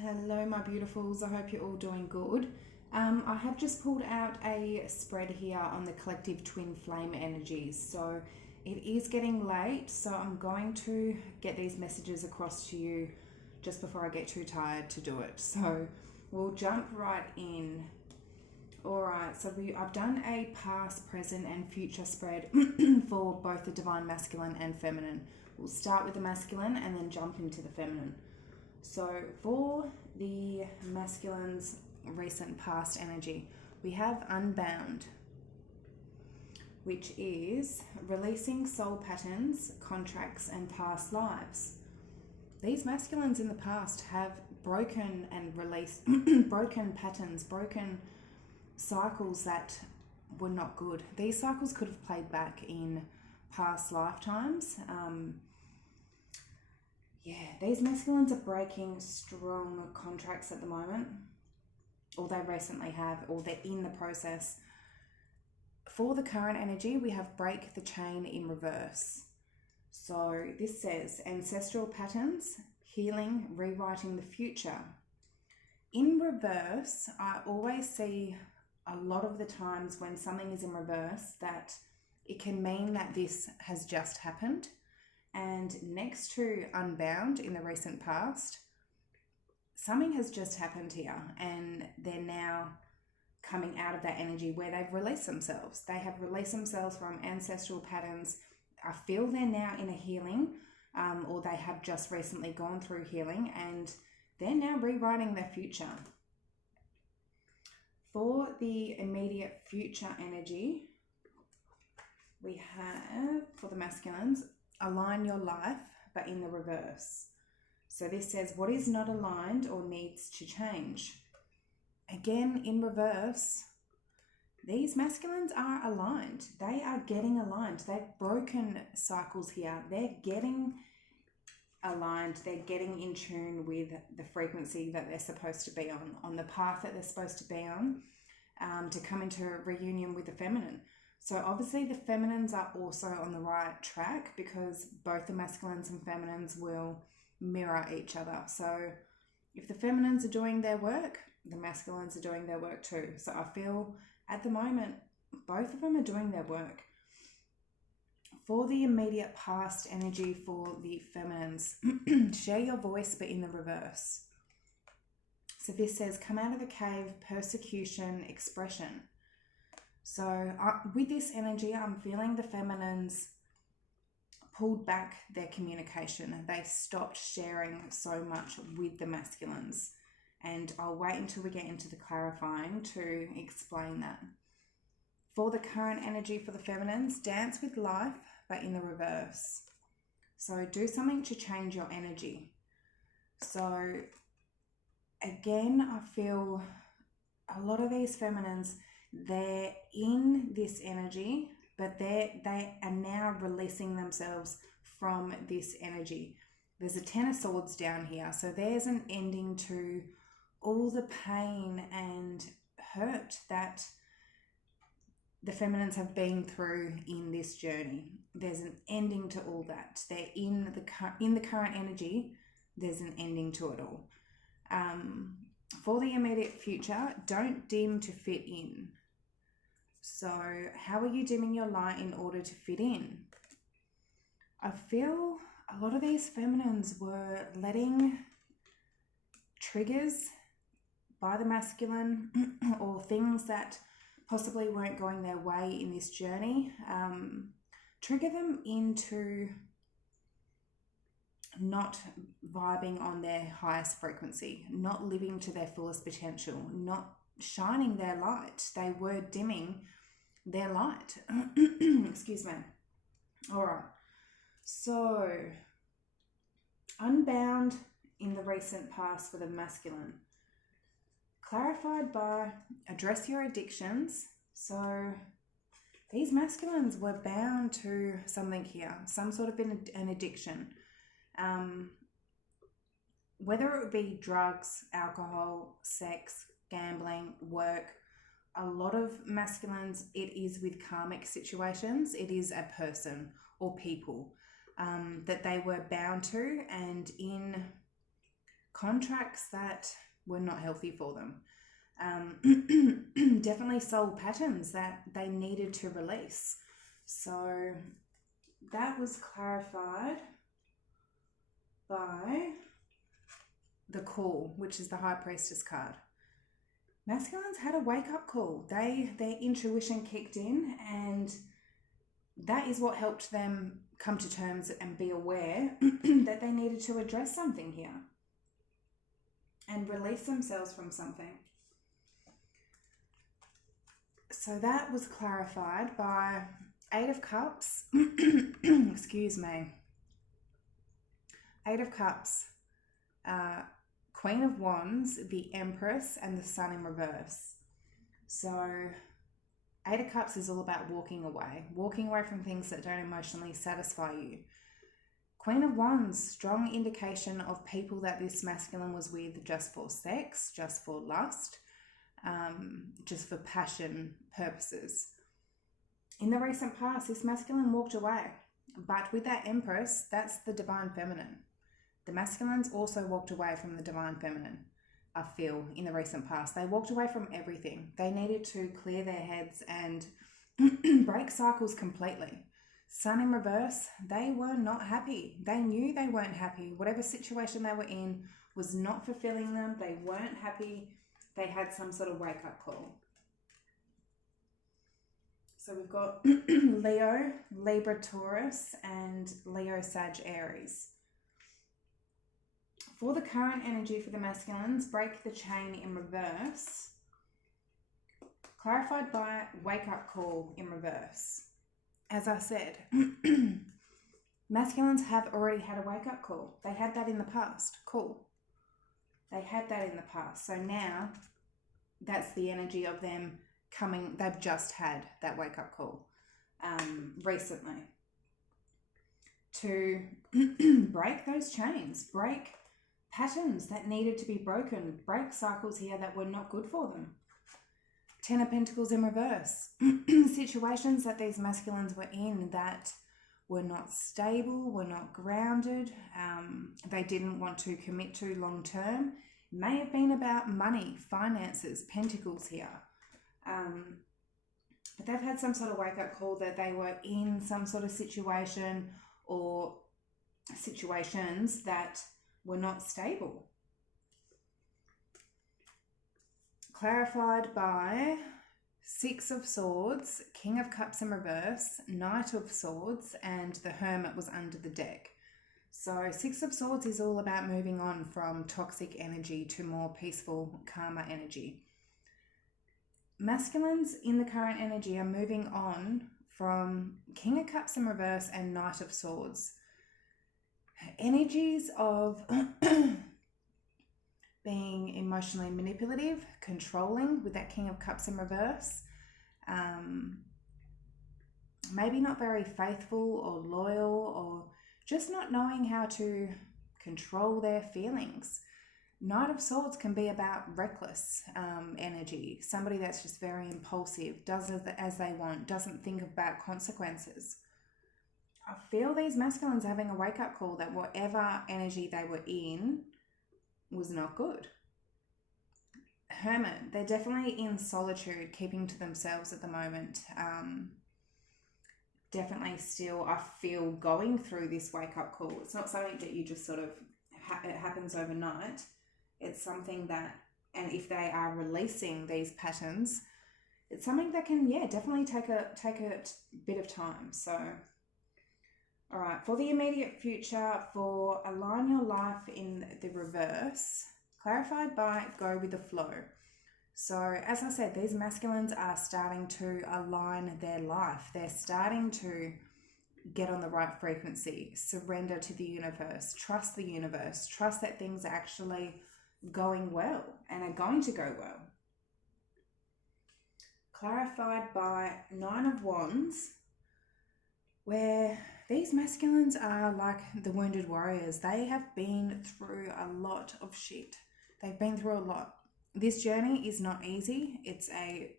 Hello, my beautifuls. I hope you're all doing good. I have just pulled out a spread here on the collective twin flame energies. So it is getting late, so I'm going to get these messages across to you just before I get too tired to do it. So we'll jump right in. All right, so I've done a past, present, and future spread for both the divine masculine and feminine. We'll start with the masculine and then jump into the feminine. So for the masculine's recent past energy, we have unbound, which is releasing soul patterns, contracts, and past lives. These masculines in the past have broken and released broken patterns, broken cycles that were not good. These cycles could have played back in past lifetimes. These masculines are breaking strong contracts at the moment, or they recently have, or they're in the process. For the current energy, we have break the chain in reverse. So this says ancestral patterns, healing, rewriting the future. In reverse, I always see a lot of the times when something is in reverse that it can mean that this has just happened. And next to unbound in the recent past, something has just happened here and they're now coming out of that energy where they've released themselves. They have released themselves from ancestral patterns. I feel they're now in a healing, or they have just recently gone through healing and they're now rewriting their future. For the immediate future energy, we have, for the masculines, align your life, but in the reverse. So this says what is not aligned or needs to change. Again, in reverse, these masculines are aligned. They are getting aligned. They've broken cycles here. They're getting aligned. They're getting in tune with the frequency that they're supposed to be on the path that they're supposed to be on, to come into reunion with the feminine. So obviously the feminines are also on the right track because both the masculines and feminines will mirror each other. So if the feminines are doing their work, the masculines are doing their work too. So I feel at the moment, both of them are doing their work. For the immediate past energy for the feminines, share your voice but in the reverse. So this says, come out of the cave, persecution, expression. So with this energy, I'm feeling the feminines pulled back their communication. They stopped sharing so much with the masculines. And I'll wait until we get into the clarifying to explain that. For the current energy for the feminines, dance with life, but in the reverse. So do something to change your energy. So again, I feel a lot of these feminines, they're in this energy, but they are now releasing themselves from this energy. There's a 10 of swords down here. So there's an ending to all the pain and hurt that the feminines have been through in this journey. There's an ending to all that. They're in the current energy. There's an ending to it all. For the immediate future, don't dim to fit in. So how are you dimming your light in order to fit in? I feel a lot of these feminines were letting triggers by the masculine or things that possibly weren't going their way in this journey, trigger them into not vibing on their highest frequency, not living to their fullest potential, not shining their light. They were dimming their light. Excuse me. All right. So, unbound in the recent past for the masculine. Clarified by address your addictions. So, these masculines were bound to something here, some sort of an addiction. Whether it would be drugs, alcohol, sex, gambling, work, a lot of masculines, it is with karmic situations. It is a person or people that they were bound to and in contracts that were not healthy for them. Definitely soul patterns that they needed to release. So that was clarified by the call, which is the High Priestess card. Masculines had a wake-up call. Their intuition kicked in, and that is what helped them come to terms and be aware that they needed to address something here and release themselves from something. So that was clarified by Eight of Cups. Excuse me. Eight of Cups, Queen of Wands, the Empress, and the Sun in reverse. So Eight of Cups is all about walking away from things that don't emotionally satisfy you. Queen of Wands, strong indication of people that this masculine was with just for sex, just for lust, just for passion purposes. In the recent past, this masculine walked away, but with that Empress, that's the divine feminine. The masculines also walked away from the divine feminine, I feel, in the recent past. They walked away from everything. They needed to clear their heads and break cycles completely. Sun in reverse, they were not happy. They knew they weren't happy. Whatever situation they were in was not fulfilling them. They weren't happy. They had some sort of wake-up call. So we've got Leo, Libra, Taurus, and Leo, Sag, Aries. For the current energy for the masculines, break the chain in reverse. Clarified by wake-up call in reverse. As I said, masculines have already had a wake-up call. They had that in the past. Cool. They had that in the past. So now that's the energy of them coming. They've just had that wake-up call recently. To break those chains, break patterns that needed to be broken, break cycles here that were not good for them. Ten of Pentacles in reverse. Situations that these masculines were in that were not stable, were not grounded, they didn't want to commit to long term. May have been about money, finances, pentacles here. But they've had some sort of wake-up call that they were in some sort of situation or situations that were not stable. Clarified by Six of Swords, King of Cups in reverse, Knight of Swords, and the Hermit was under the deck. So Six of Swords is all about moving on from toxic energy to more peaceful, calmer energy. Masculines in the current energy are moving on from King of Cups in reverse and Knight of Swords. Energies of being emotionally manipulative, controlling with that King of Cups in reverse. Maybe not very faithful or loyal, or just not knowing how to control their feelings. Knight of Swords can be about reckless energy. Somebody that's just very impulsive, does as they want, doesn't think about consequences. I feel these masculines having a wake-up call that whatever energy they were in was not good. Hermit, they're definitely in solitude, keeping to themselves at the moment. Definitely still, I feel, going through this wake-up call. It's not something that you just sort of, it happens overnight. It's something that, and if they are releasing these patterns, it's something that can, definitely take a bit of time. So, all right, for the immediate future, for align your life in the reverse, clarified by go with the flow. So as I said, these masculines are starting to align their life. They're starting to get on the right frequency, surrender to the universe, trust that things are actually going well and are going to go well. Clarified by Nine of Wands, where these masculines are like the wounded warriors. They have been through a lot of shit. They've been through a lot. This journey is not easy. It's a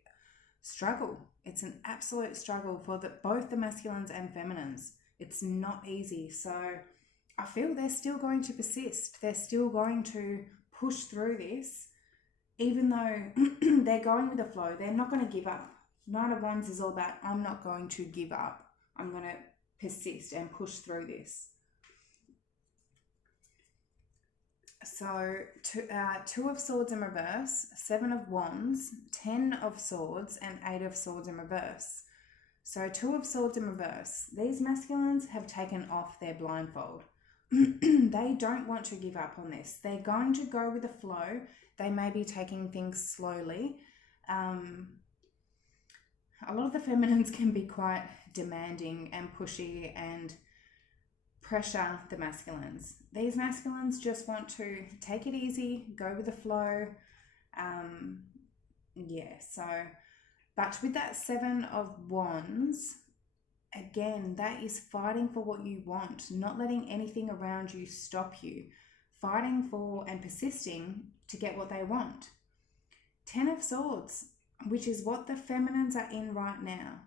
struggle. It's an absolute struggle for both the masculines and feminines. It's not easy. So I feel they're still going to persist. They're still going to push through this, even though they're going with the flow. They're not going to give up. Nine of Wands is all about, I'm not going to give up. I'm going to persist and push through this. So, Two of Swords in reverse, Seven of Wands, 10 of Swords, and 8 of Swords in reverse. So, Two of Swords in reverse. These masculines have taken off their blindfold. They don't want to give up on this. They're going to go with the flow. They may be taking things slowly. A lot of the feminines can be quite demanding and pushy and pressure the masculines. These masculines just want to take it easy, go with the flow. But with that Seven of Wands, again, that is fighting for what you want, not letting anything around you stop you, fighting for and persisting to get what they want. 10 of Swords, which is what the feminines are in right now.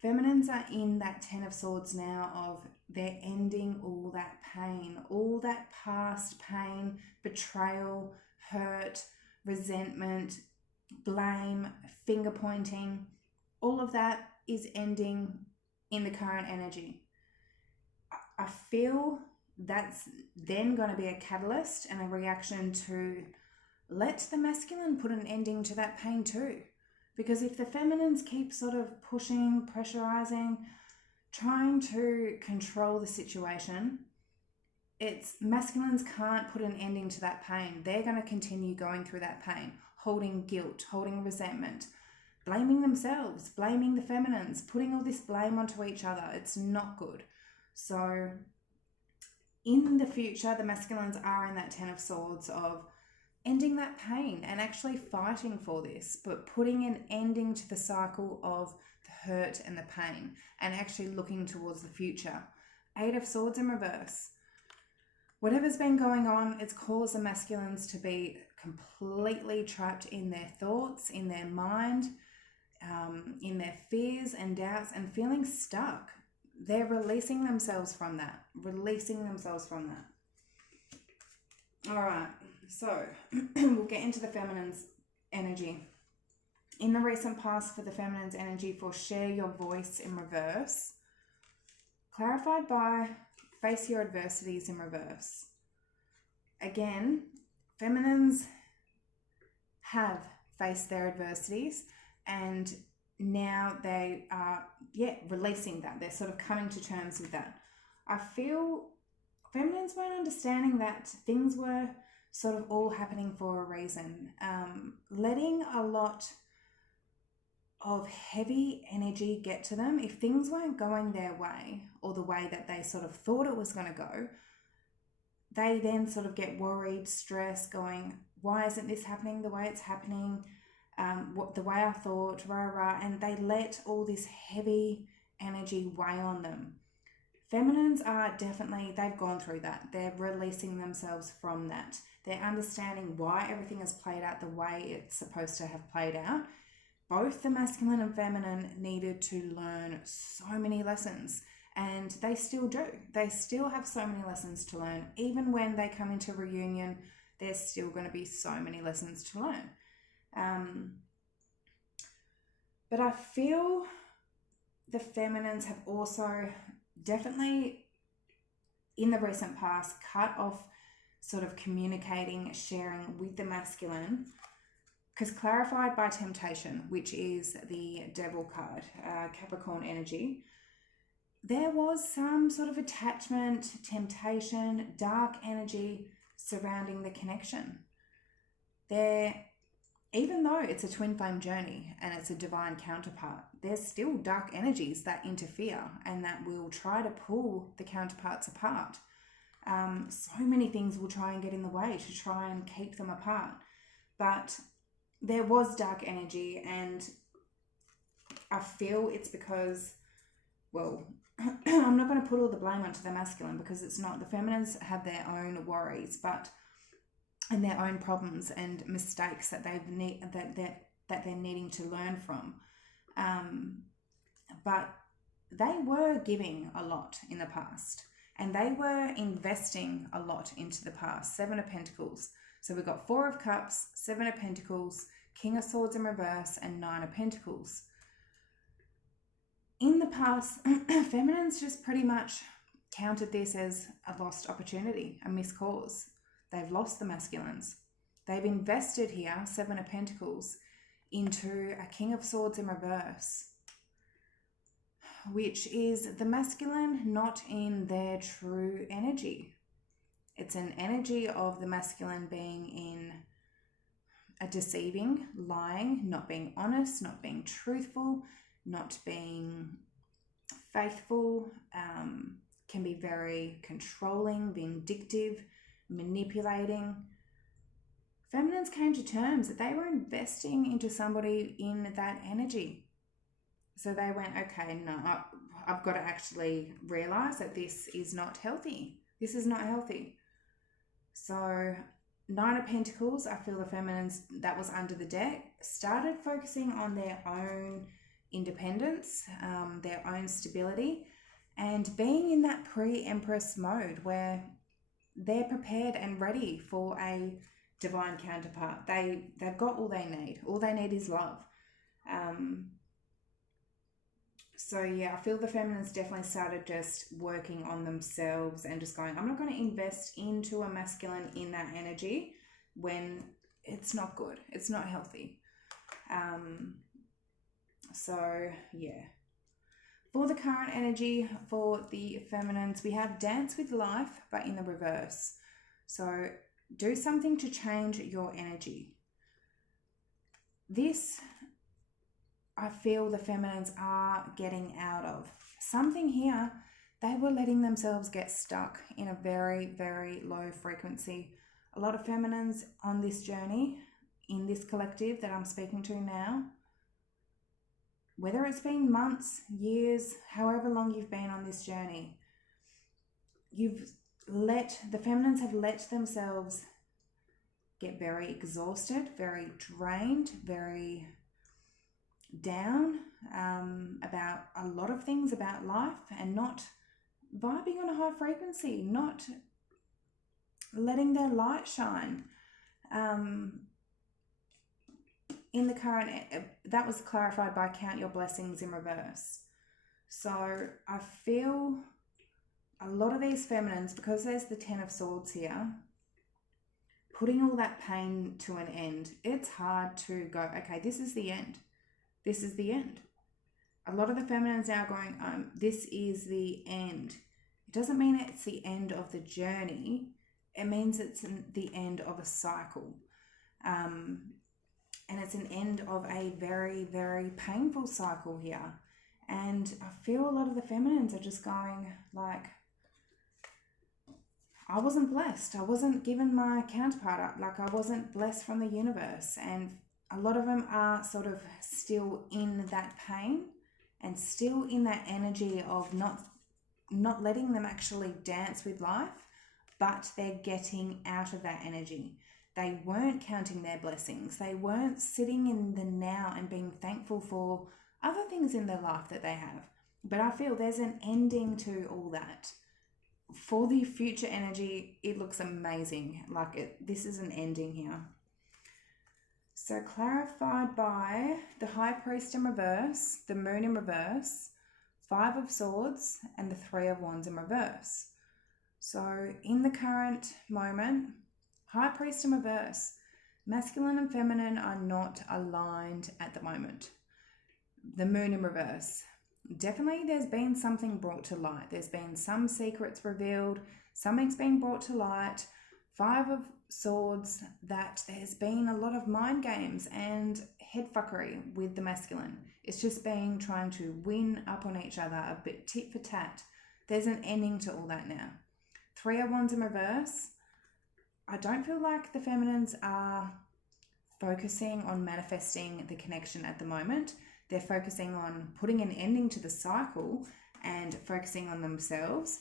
Feminines are in that 10 of Swords now of they're ending all that pain, all that past pain, betrayal, hurt, resentment, blame, finger pointing. All of that is ending in the current energy. I feel that's then going to be a catalyst and a reaction to let the masculine put an ending to that pain too. Because if the feminines keep sort of pushing, pressurizing, trying to control the situation, it's masculines can't put an ending to that pain. They're going to continue going through that pain, holding guilt, holding resentment, blaming themselves, blaming the feminines, putting all this blame onto each other. It's not good. So in the future, the masculines are in that 10 of Swords of ending that pain and actually fighting for this, but putting an ending to the cycle of the hurt and the pain and actually looking towards the future. 8 of Swords in reverse. Whatever's been going on, it's caused the masculines to be completely trapped in their thoughts, in their mind, in their fears and doubts and feeling stuck. They're releasing themselves from that, All right, so we'll get into the feminine's energy. In the recent past for the feminine's energy for share your voice in reverse, clarified by face your adversities in reverse. Again, feminines have faced their adversities and now they are, releasing that. They're sort of coming to terms with that. I feel feminines weren't understanding that things were sort of all happening for a reason. Letting a lot of heavy energy get to them. If things weren't going their way or the way that they sort of thought it was going to go, they then sort of get worried, stressed, going, why isn't this happening the way it's happening? The way I thought, and they let all this heavy energy weigh on them. Feminines are definitely, they've gone through that. They're releasing themselves from that. They're understanding why everything has played out the way it's supposed to have played out. Both the masculine and feminine needed to learn so many lessons, and they still do. They still have so many lessons to learn. Even when they come into reunion, there's still going to be so many lessons to learn. But I feel the feminines have also definitely in the recent past cut off sort of communicating, sharing with the masculine, because clarified by temptation, which is the devil card, Capricorn energy, there was some sort of attachment, temptation, dark energy surrounding the connection. Even though it's a twin flame journey and it's a divine counterpart, there's still dark energies that interfere and that will try to pull the counterparts apart. So many things will try and get in the way to try and keep them apart. But there was dark energy, and I feel it's because, I'm not going to put all the blame onto the masculine because it's not. The feminines have their own worries, and their own problems and mistakes that they're needing to learn from. But they were giving a lot in the past. And they were investing a lot into the past. 7 of Pentacles. So we've got 4 of Cups, 7 of Pentacles, King of Swords in reverse, and 9 of Pentacles. In the past, feminines just pretty much counted this as a lost opportunity, a missed cause. They've lost the masculines. They've invested here, 7 of Pentacles, into a King of Swords in reverse, which is the masculine not in their true energy. It's an energy of the masculine being in a deceiving, lying, not being honest, not being truthful, not being faithful, can be very controlling, vindictive, manipulating. Feminines came to terms that they were investing into somebody in that energy. So they went, okay, no, I've got to actually realize that this is not healthy. This is not healthy. So 9 of Pentacles, I feel the feminines that was under the deck started focusing on their own independence, their own stability, and being in that pre-Empress mode where they're prepared and ready for a divine counterpart. They've got all they need. All they need is love. So yeah, I feel the feminines definitely started just working on themselves and just going, I'm not going to invest into a masculine in that energy when it's not good. It's not healthy. So yeah. For the current energy for the feminines, we have dance with life, but in the reverse. So do something to change your energy. This, I feel the feminines are getting out of. Something here, they were letting themselves get stuck in a very, very low frequency. A lot of feminines on this journey, in this collective that I'm speaking to now, whether it's been months, years, however long you've been on this journey, the feminines have let themselves get very exhausted, very drained, very down about a lot of things about life, and not vibing on a high frequency, not letting their light shine. In the current, that was clarified by count your blessings in reverse. So I feel a lot of these feminines, because there's the 10 of Swords here, putting all that pain to an end. It's hard to go, okay, this is the end. This is the end. A lot of the feminines now going, this is the end. It doesn't mean it's the end of the journey. It means it's the end of a cycle. And it's an end of a very, very painful cycle here. And I feel a lot of the feminines are just going like, I wasn't blessed. I wasn't given my counterpart. Like, I wasn't blessed from the universe. And a lot of them are sort of still in that pain and still in that energy of not letting them actually dance with life, but they're getting out of that energy. They weren't counting their blessings. They weren't sitting in the now and being thankful for other things in their life that they have. But I feel there's an ending to all that. For the future energy, it looks amazing. Like this is an ending here. So clarified by the High Priest in reverse, the Moon in reverse, 5 of Swords, and the 3 of Wands in reverse. So in the current moment, High Priest in reverse, masculine and feminine are not aligned at the moment. The Moon in reverse. Definitely there's been something brought to light. There's been some secrets revealed. Something's been brought to light. 5 of Swords, that there's been a lot of mind games and head fuckery with the masculine. It's just been trying to win up on each other, a bit tit for tat. There's an ending to all that now. 3 of Wands in reverse. I don't feel like the feminines are focusing on manifesting the connection at the moment. They're focusing on putting an ending to the cycle and focusing on themselves,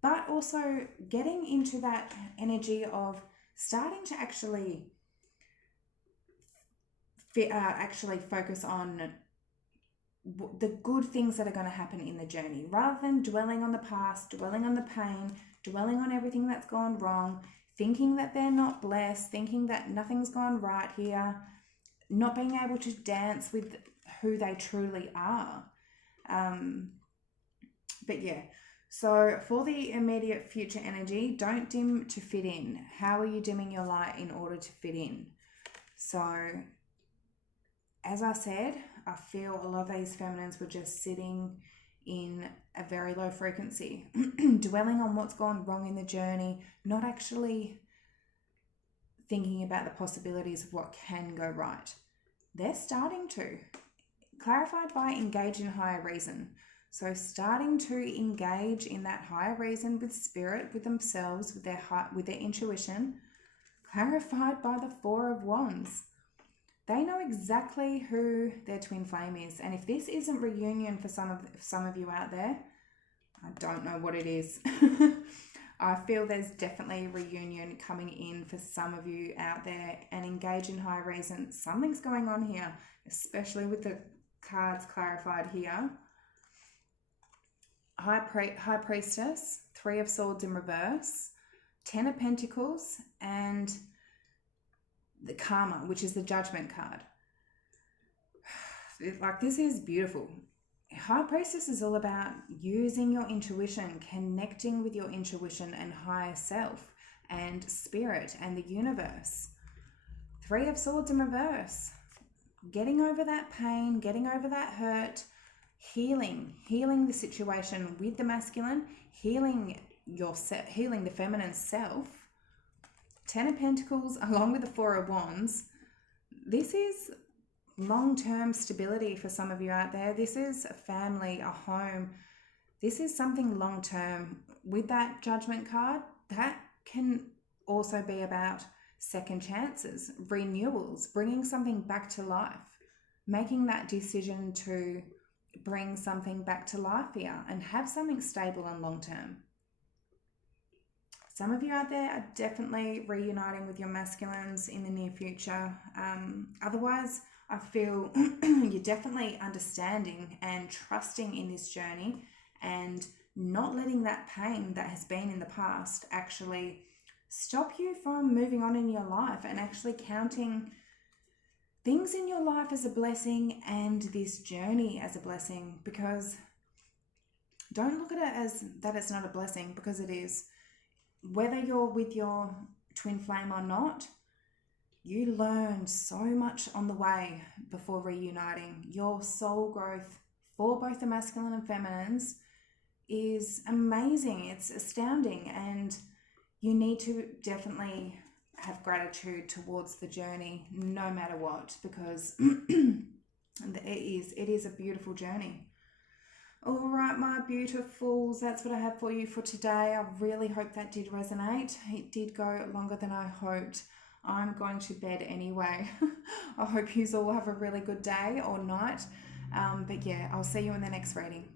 but also getting into that energy of starting to actually focus on the good things that are going to happen in the journey, rather than dwelling on the past, dwelling on the pain, dwelling on everything that's gone wrong, thinking that they're not blessed, thinking that nothing's gone right here, not being able to dance with who they truly are. But yeah, so for the immediate future energy, don't dim to fit in. How are you dimming your light in order to fit in? So as I said, I feel a lot of these feminines were just sitting in a very low frequency, dwelling on what's gone wrong in the journey, not actually thinking about the possibilities of what can go right. They're starting to. Clarified by engage in higher reason. So starting to engage in that higher reason with spirit, with themselves, with their heart, with their intuition. Clarified by the Four of Wands. They know exactly who their twin flame is. And if this isn't reunion for some of you out there, I don't know what it is. I feel there's definitely a reunion coming in for some of you out there, and engage in high reason. Something's going on here, especially with the cards clarified here. High Priestess, Three of Swords in reverse, Ten of Pentacles, and the Karma, which is the Judgment card. Like, this is beautiful. High Priestess is all about using your intuition, connecting with your intuition and higher self and spirit and the universe. Three of Swords in reverse. Getting over that pain, getting over that hurt, healing the situation with the masculine, healing yourself, healing the feminine self. Ten of Pentacles along with the Four of Wands. This is long-term stability for some of you out there. This is a family, a home. This is something long-term. With that Judgment card, that can also be about second chances, renewals, bringing something back to life, making that decision to bring something back to life here and have something stable and long-term. Some of you out there are definitely reuniting with your masculines in the near future. Otherwise, I feel you're definitely understanding and trusting in this journey and not letting that pain that has been in the past actually stop you from moving on in your life, and actually counting things in your life as a blessing and this journey as a blessing. Because don't look at it as that it's not a blessing, because it is. Whether you're with your twin flame or not, you learn so much on the way before reuniting. Your soul growth for both the masculine and feminines is amazing. It's astounding, and you need to definitely have gratitude towards the journey no matter what, because it is a beautiful journey. All right, my beautifuls, that's what I have for you for today. I really hope that did resonate. It did go longer than I hoped. I'm going to bed anyway. I hope you all have a really good day or night. But yeah, I'll see you in the next reading.